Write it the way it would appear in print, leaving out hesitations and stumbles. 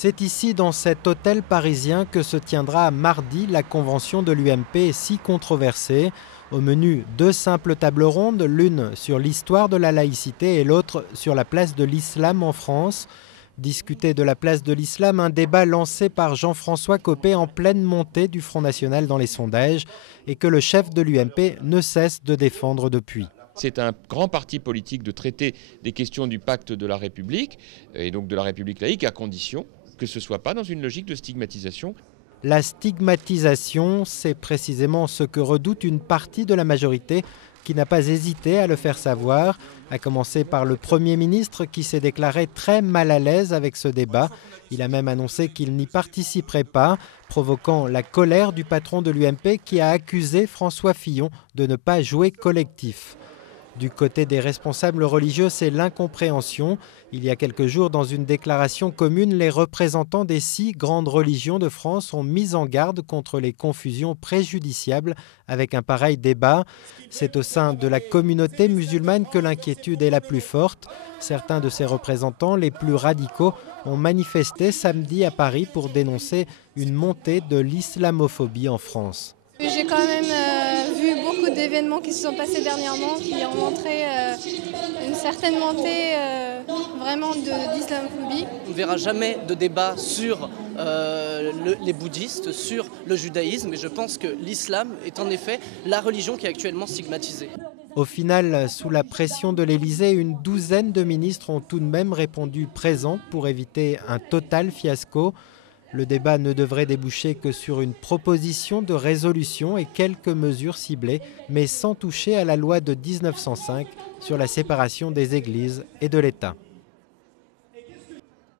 C'est ici, dans cet hôtel parisien, que se tiendra mardi la convention de l'UMP si controversée. Au menu, 2 simples tables rondes, l'une sur l'histoire de la laïcité et l'autre sur la place de l'islam en France. Discuter de la place de l'islam, un débat lancé par Jean-François Copé en pleine montée du Front National dans les sondages et que le chef de l'UMP ne cesse de défendre depuis. C'est un grand parti politique de traiter des questions du pacte de la République et donc de la République laïque à condition que ce ne soit pas dans une logique de stigmatisation. La stigmatisation, c'est précisément ce que redoute une partie de la majorité qui n'a pas hésité à le faire savoir, à commencer par le Premier ministre qui s'est déclaré très mal à l'aise avec ce débat. Il a même annoncé qu'il n'y participerait pas, provoquant la colère du patron de l'UMP qui a accusé François Fillon de ne pas jouer collectif. Du côté des responsables religieux, c'est l'incompréhension. Il y a quelques jours, dans une déclaration commune, les représentants des 6 grandes religions de France ont mis en garde contre les confusions préjudiciables avec un pareil débat. C'est au sein de la communauté musulmane que l'inquiétude est la plus forte. Certains de ces représentants, les plus radicaux, ont manifesté samedi à Paris pour dénoncer une montée de l'islamophobie en France. J'ai quand même vu beaucoup d'événements qui se sont passés dernièrement qui ont montré une certaine montée vraiment d'islamophobie. On ne verra jamais de débat sur les bouddhistes, sur le judaïsme, et je pense que l'islam est en effet la religion qui est actuellement stigmatisée. Au final, sous la pression de l'Élysée, une douzaine de ministres ont tout de même répondu présents pour éviter un total fiasco. Le débat ne devrait déboucher que sur une proposition de résolution et quelques mesures ciblées, mais sans toucher à la loi de 1905 sur la séparation des églises et de l'État.